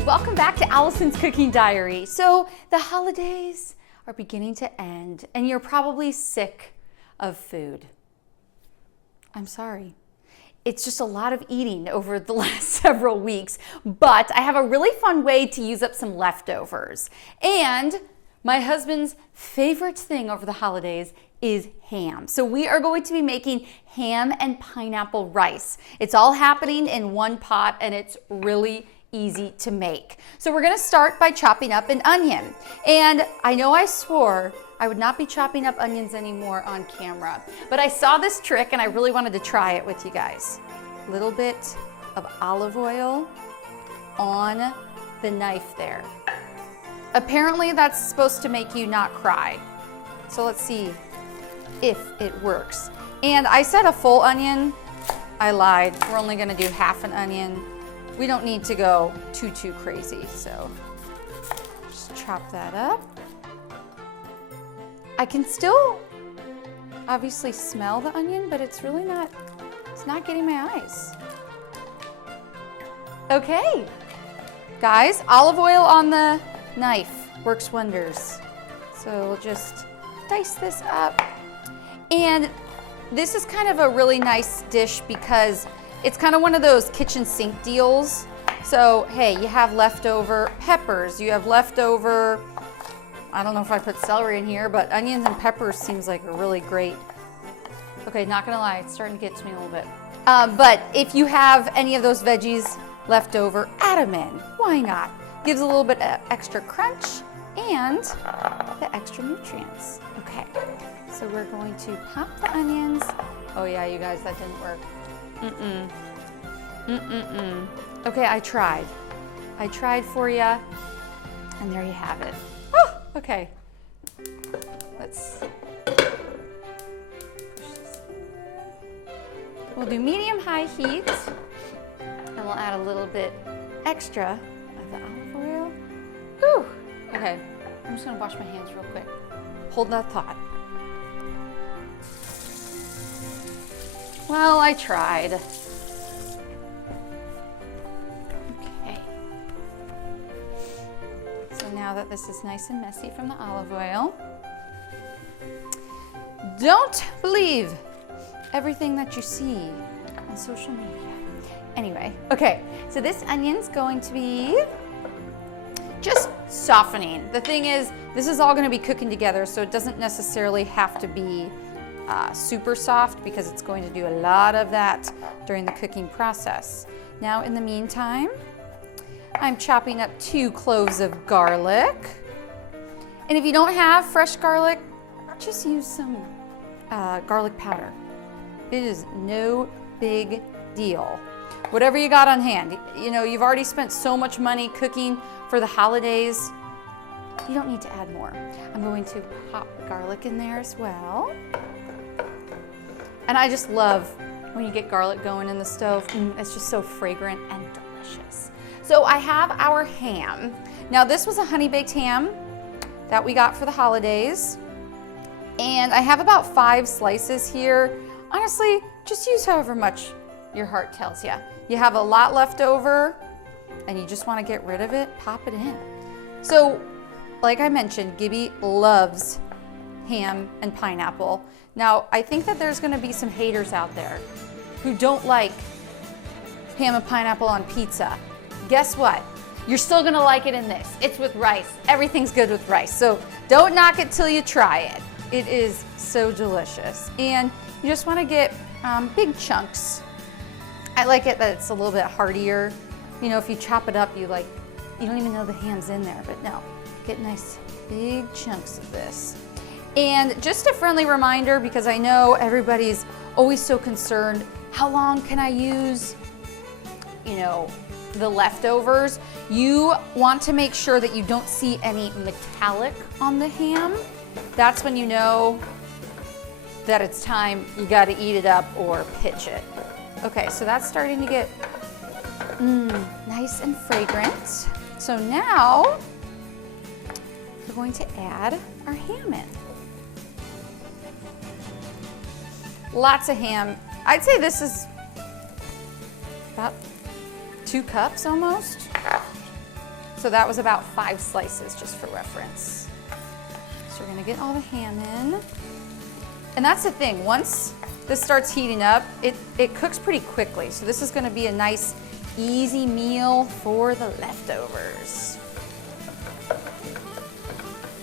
and welcome back to Allison's Cooking Diary. So the holidays are beginning to end and you're probably sick of food. I'm sorry. It's just a lot of eating over the last several weeks, but I have a really fun way to use up some leftovers. And my husband's favorite thing over the holidays is ham. So we are going to be making ham and pineapple rice. It's all happening in one pot and it's really easy to make. So we're gonna start by chopping up an onion. And I know I swore I would not be chopping up onions anymore on camera, but I saw this trick and I really wanted to try it with you guys. A little bit of olive oil on the knife there. Apparently that's supposed to make you not cry. So let's see if it works. And I said a full onion. I lied. We're only gonna do half an onion. We don't need to go too crazy, so just chop that up. I can still obviously smell the onion, but it's really not, it's not getting my eyes. Okay, guys, olive oil on the knife works wonders. So we'll just dice this up. And this is kind of a really nice dish because it's kind of one of those kitchen sink deals. So, hey, you have leftover peppers, you have leftover, I don't know if I put celery in here, but onions and peppers seems like a really great, okay, not gonna lie, it's starting to get to me a little bit. But if you have any of those veggies left over, add them in. Why not? Gives a little bit of extra crunch and the extra nutrients. Okay, so we're going to pop the onions. Oh yeah, you guys, that didn't work. Okay, I tried. I tried for you, and there you have it. Oh, okay. Let's push this. We'll do medium-high heat, and we'll add a little bit extra of the olive oil. Whew. Okay, I'm just gonna wash my hands real quick. Hold that thought. Well, I tried. Okay. So now that this is nice and messy from the olive oil, don't believe everything that you see on social media. Anyway, okay, so this onion's going to be just softening. The thing is, this is all gonna be cooking together, so it doesn't necessarily have to be super soft because it's going to do a lot of that during the cooking process. Now, in the meantime, I'm chopping up 2 cloves of garlic. And if you don't have fresh garlic, just use some garlic powder. It is no big deal. Whatever you got on hand. You know, you've already spent so much money cooking for the holidays. You don't need to add more. I'm going to pop garlic in there as well. And I just love when you get garlic going in the stove. It's just so fragrant and delicious. So I have our ham. Now this was a honey baked ham that we got for the holidays. And I have about 5 slices here. Honestly, just use however much your heart tells you. You have a lot left over and you just want to get rid of it, pop it in. So like I mentioned, Gibby loves ham and pineapple. Now, I think that there's gonna be some haters out there who don't like ham and pineapple on pizza. Guess what? You're still gonna like it in this. It's with rice. Everything's good with rice. So don't knock it till you try it. It is so delicious. And you just wanna get big chunks. I like it that it's a little bit heartier. You know, if you chop it up, you don't even know the ham's in there, but no, get nice big chunks of this. And just a friendly reminder, because I know everybody's always so concerned, how long can I use, you know, the leftovers? You want to make sure that you don't see any metallic on the ham. That's when you know that it's time, you gotta eat it up or pitch it. Okay, so that's starting to get nice and fragrant. So now we're going to add our ham in. Lots of ham. I'd say this is about 2 cups almost. So that was about 5 slices, just for reference. So we're gonna get all the ham in. And that's the thing, once this starts heating up, it cooks pretty quickly. So this is gonna be a nice, easy meal for the leftovers.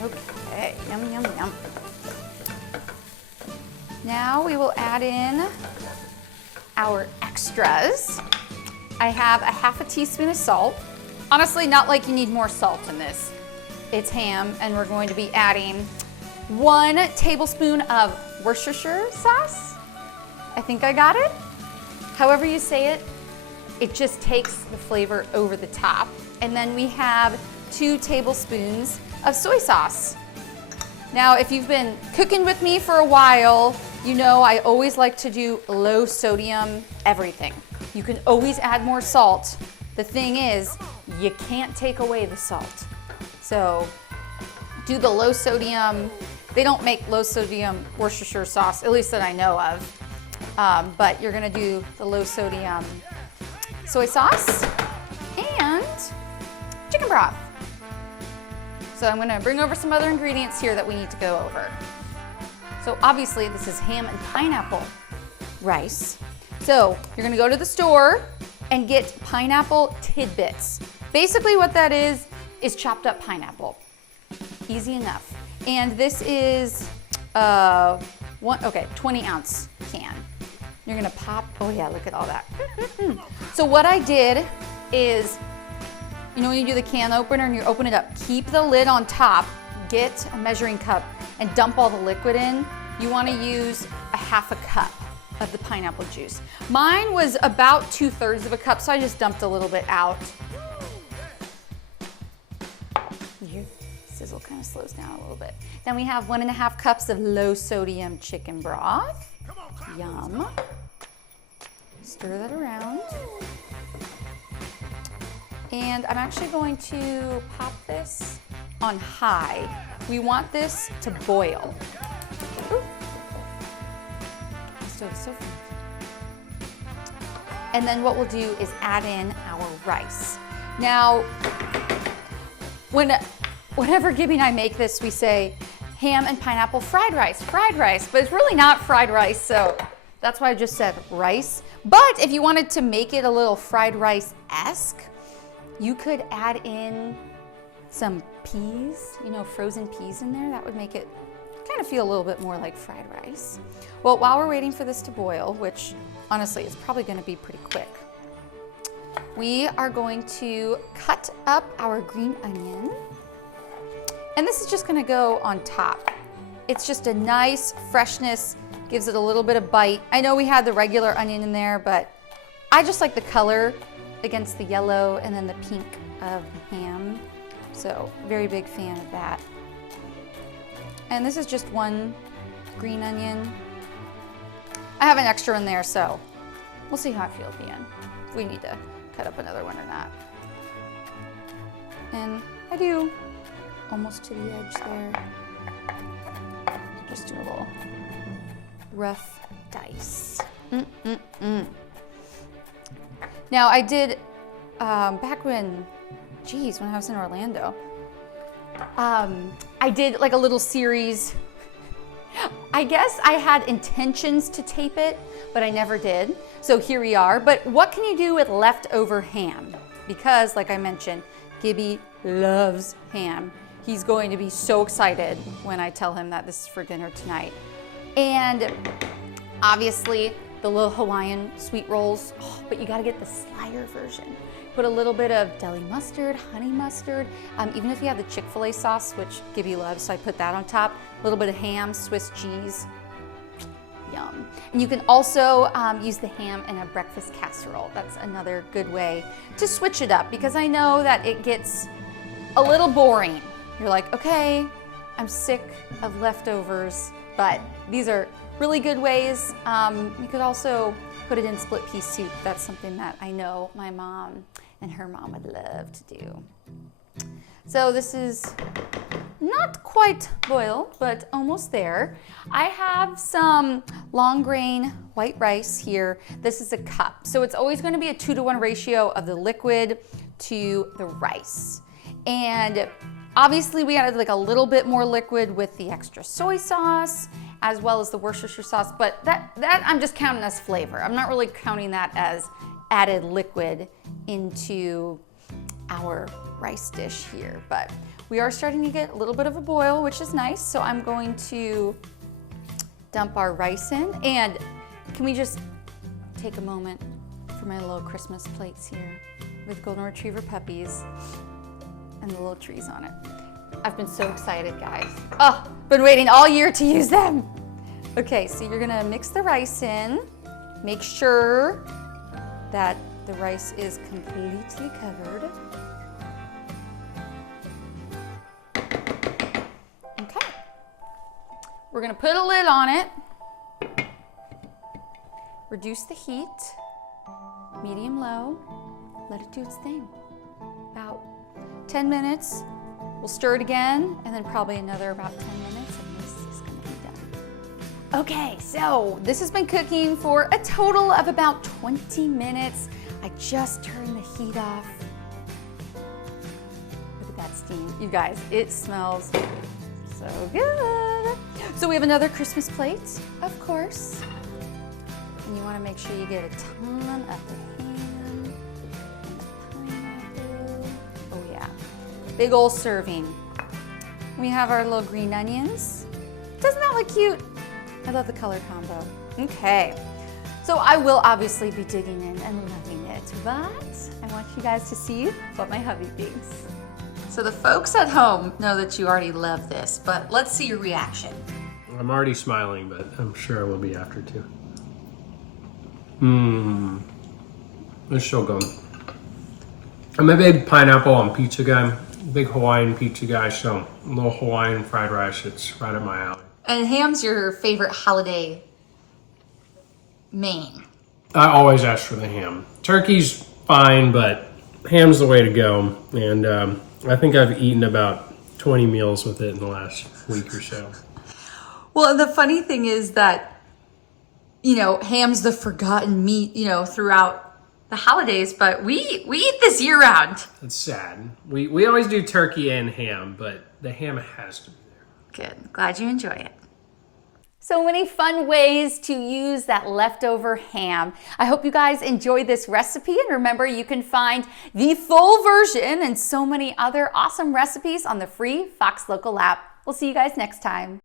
Okay, yum, yum, yum. Now we will add in our extras. I have a 1/2 teaspoon of salt. Honestly, not like you need more salt in this. It's ham, and we're going to be adding 1 tablespoon of Worcestershire sauce. I think I got it. However you say it, it just takes the flavor over the top. And then we have 2 tablespoons of soy sauce. Now, if you've been cooking with me for a while, you know I always like to do low sodium everything. You can always add more salt. The thing is, you can't take away the salt. So do the low sodium. They don't make low sodium Worcestershire sauce, at least that I know of. But you're gonna do the low sodium soy sauce and chicken broth. So I'm gonna bring over some other ingredients here that we need to go over. So obviously this is ham and pineapple rice. So you're gonna go to the store and get pineapple tidbits. Basically what that is chopped up pineapple. Easy enough. And this is 20 ounce can. You're gonna pop, oh yeah, look at all that. So what I did is, you know when you do the can opener and you open it up, keep the lid on top, get a measuring cup and dump all the liquid in. You wanna use a 1/2 cup of the pineapple juice. Mine was about 2/3 of a cup, so I just dumped a little bit out. Your sizzle kind of slows down a little bit. Then we have 1.5 cups of low sodium chicken broth. Yum. Stir that around. And I'm actually going to pop this on high. We want this to boil. Ooh. The stove is so funky. And then what we'll do is add in our rice. Now, whenever Gibby and I make this, we say ham and pineapple fried rice, but it's really not fried rice, so that's why I just said rice. But if you wanted to make it a little fried rice-esque, you could add in some peas, you know, frozen peas in there. That would make it kind of feel a little bit more like fried rice. Well, while we're waiting for this to boil, which honestly is probably gonna be pretty quick, we are going to cut up our green onion. And this is just gonna go on top. It's just a nice freshness, gives it a little bit of bite. I know we had the regular onion in there, but I just like the color against the yellow and then the pink of the ham. So very big fan of that. And this is just 1 green onion. I have an extra in there, so we'll see how I feel at the end. If we need to cut up another one or not. And I do almost to the edge there. Just do a little rough dice. Now I did, back when I was in Orlando, I did like a little series. I guess I had intentions to tape it, but I never did. So here we are. But what can you do with leftover ham? Because like I mentioned, Gibby loves ham. He's going to be so excited when I tell him that this is for dinner tonight. And obviously the little Hawaiian sweet rolls, but you gotta get the slider version. Put a little bit of deli mustard, honey mustard, even if you have the Chick-fil-A sauce, which Gibby loves, so I put that on top. A little bit of ham, Swiss cheese, yum. And you can also use the ham in a breakfast casserole. That's another good way to switch it up, because I know that it gets a little boring. You're like, okay, I'm sick of leftovers, but these are really good ways. You could also put it in split pea soup. That's something that I know my mom and her mom would love to do. So this is not quite boiled, but almost there. I have some long grain white rice here. This is a cup. So it's always going to be a 2-to-1 ratio of the liquid to the rice. And obviously we added like a little bit more liquid with the extra soy sauce as well as the Worcestershire sauce, but that I'm just counting as flavor. I'm not really counting that as added liquid into our rice dish here, but we are starting to get a little bit of a boil, which is nice. So I'm going to dump our rice in, and can we just take a moment for my little Christmas plates here with golden retriever puppies and the little trees on it. I've been so excited, guys. Oh, been waiting all year to use them. Okay, so you're gonna mix the rice in. Make sure that the rice is completely covered. Okay. We're gonna put a lid on it. Reduce the heat, medium low. Let it do its thing. About 10 minutes. We'll stir it again, and then probably another about 10 minutes, and this is gonna be done. Okay, so this has been cooking for a total of about 20 minutes. I just turned the heat off. Look at that steam. You guys, it smells so good. So we have another Christmas plate, of course. And you wanna make sure you get a ton of the ham and the pineapple. Oh yeah, big ol' serving. We have our little green onions. Doesn't that look cute? I love the color combo. Okay, so I will obviously be digging in and loving it, but I want you guys to see what my hubby thinks. So the folks at home know that you already love this, but let's see your reaction. I'm already smiling, but I'm sure I will be after too. It's so good. I'm a big pineapple on pizza guy, big Hawaiian pizza guy, so a little Hawaiian fried rice, it's right up my alley. And ham's your favorite holiday main? I always ask for the ham. Turkey's fine, but ham's the way to go. And I think I've eaten about 20 meals with it in the last week or so. Well, the funny thing is that, you know, ham's the forgotten meat, you know, throughout the holidays, but we eat this year round. It's sad. We always do turkey and ham, but the ham has to be there. Good. Glad you enjoy it. So many fun ways to use that leftover ham. I hope you guys enjoyed this recipe, and remember, you can find the full version and so many other awesome recipes on the free Fox Local app. We'll see you guys next time.